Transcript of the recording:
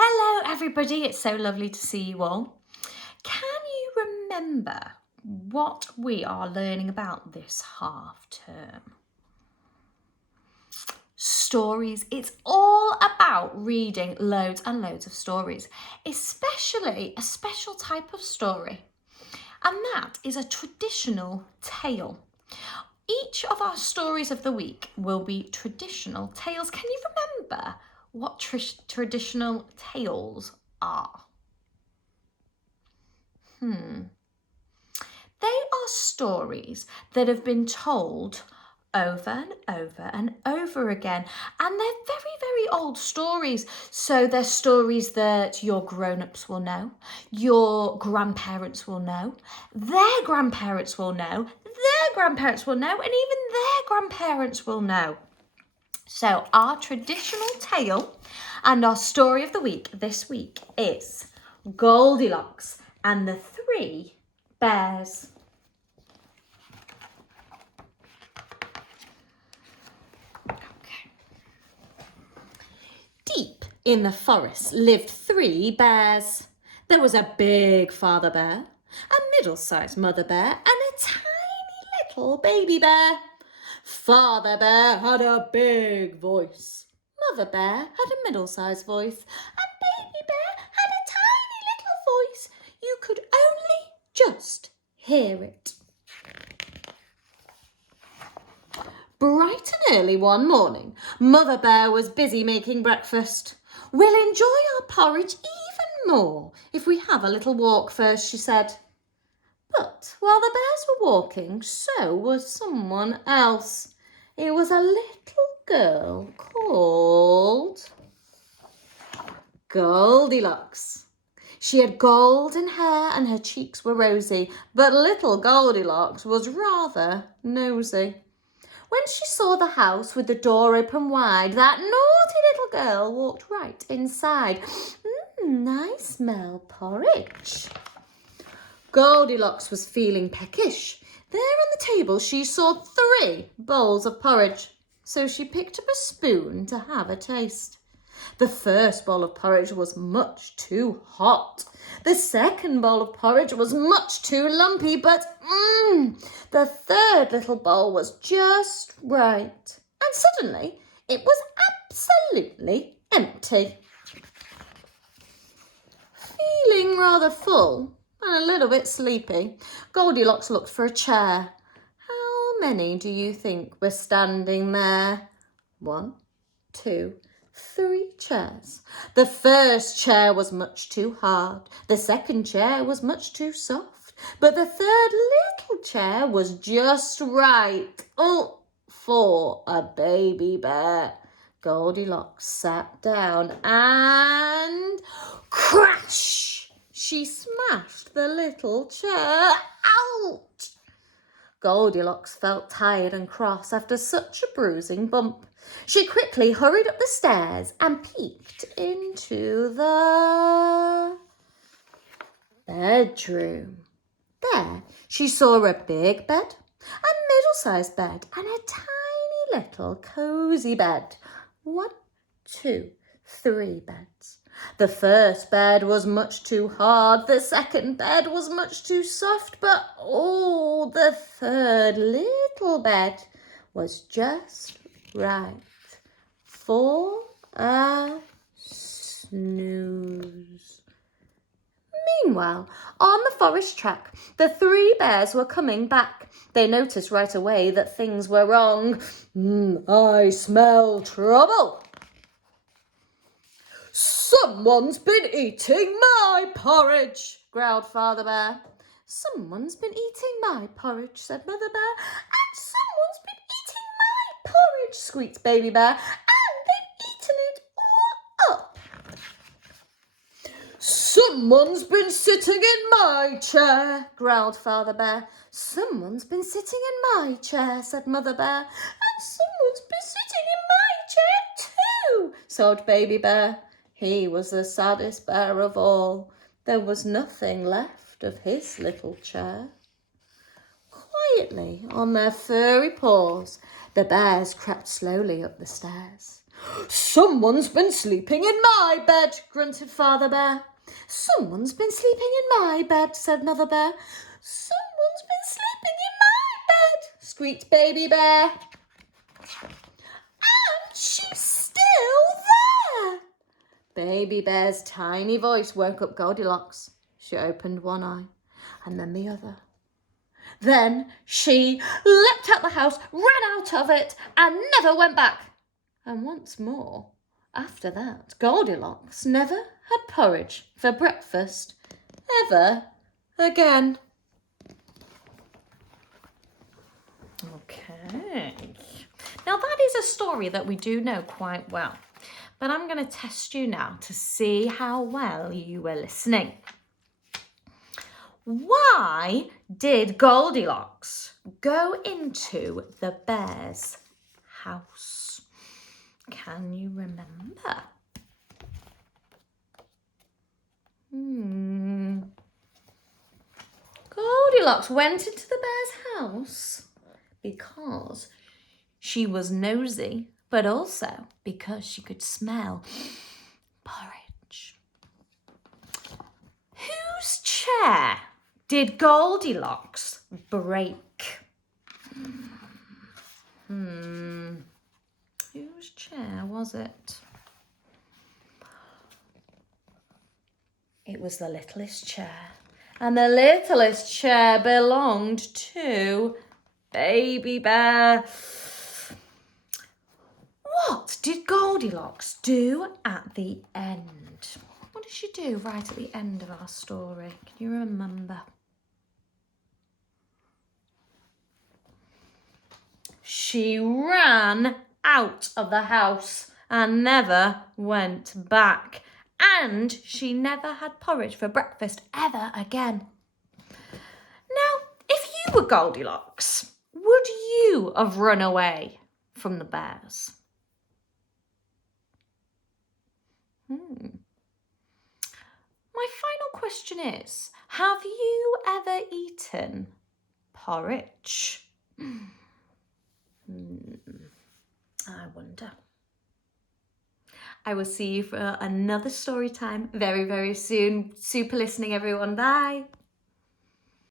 Hello everybody, it's so lovely to see you all. Can you remember what we are learning about this half term? Stories. It's all about reading loads and loads of stories, especially a special type of story, and that is a traditional tale. Each of our stories of the week will be traditional tales. Can you remember what traditional tales are? They are stories that have been told over and over and over again, and they're very, very old stories. So they're stories that your grown-ups will know, your grandparents will know, their grandparents will know, their grandparents will know, and even their grandparents will know. So our traditional tale and our story of the week this week is Goldilocks and the Three Bears. Okay. Deep in the forest lived 3 bears. There was a big father bear, a middle-sized mother bear, and a tiny little baby bear. Father bear had a big voice. Mother bear had a middle-sized voice, and baby bear had a tiny little voice. You could only just hear it. Bright and early one morning, Mother Bear was busy making breakfast. We'll enjoy our porridge even more if we have a little walk first, she said. But while the bears were walking, so was someone else. It was a little girl called Goldilocks. She had golden hair and her cheeks were rosy, but little Goldilocks was rather nosy. When she saw the house with the door open wide, that naughty little girl walked right inside. I smell porridge. Goldilocks was feeling peckish. There on the table she saw 3 bowls of porridge, so she picked up a spoon to have a taste. The first bowl of porridge was much too hot. The second bowl of porridge was much too lumpy, but the third little bowl was just right. And suddenly it was absolutely empty. Feeling rather full and a little bit sleepy, Goldilocks looked for a chair. How many do you think were standing there? 1, 2, 3 chairs. The first chair was much too hard. The second chair was much too soft. But the third little chair was just right. Oh, for a baby bear. Goldilocks sat down and crash! She smashed the little chair out. Goldilocks felt tired and cross after such a bruising bump. She quickly hurried up the stairs and peeked into the bedroom. There she saw a big bed, a middle-sized bed, and a tiny little cosy bed. 1, 2, 3 beds. The first bed was much too hard, the second bed was much too soft, but the third little bed was just right for a snooze. Meanwhile, on the forest track, the 3 bears were coming back. They noticed right away that things were wrong. I smell trouble. Someone's been eating my porridge, growled Father Bear. Someone's been eating my porridge, said Mother Bear. And someone's been eating my porridge, squeaked Baby Bear. And they've eaten it all up. Someone's been sitting in my chair, growled Father Bear. Someone's been sitting in my chair, said Mother Bear. And someone's been sitting in my chair too, sobbed Baby Bear. He was the saddest bear of all. There was nothing left of his little chair. Quietly, on their furry paws, the bears crept slowly up the stairs. Someone's been sleeping in my bed, grunted Father Bear. Someone's been sleeping in my bed, said Mother Bear. Someone's been sleeping in my bed, squeaked Baby Bear. And she's still there. Baby Bear's tiny voice woke up Goldilocks. She opened one eye and then the other. Then she leapt out the house, ran out of it, and never went back. And once more, after that, Goldilocks never had porridge for breakfast ever again. Okay. Now that is a story that we do know quite well, but I'm going to test you now to see how well you were listening. Why did Goldilocks go into the bear's house? Can you remember? Goldilocks went into the bear's house because she was nosy, but also because she could smell porridge. Whose chair did Goldilocks break? Whose chair was it? It was the littlest chair. And the littlest chair belonged to Baby Bear. What did Goldilocks do at the end? What did she do right at the end of our story? Can you remember? She ran out of the house and never went back. And she never had porridge for breakfast ever again. Now, if you were Goldilocks, would you have run away from the bears? My final question is, have you ever eaten porridge? I wonder. I will see you for another story time very, very soon. Super listening, everyone. Bye.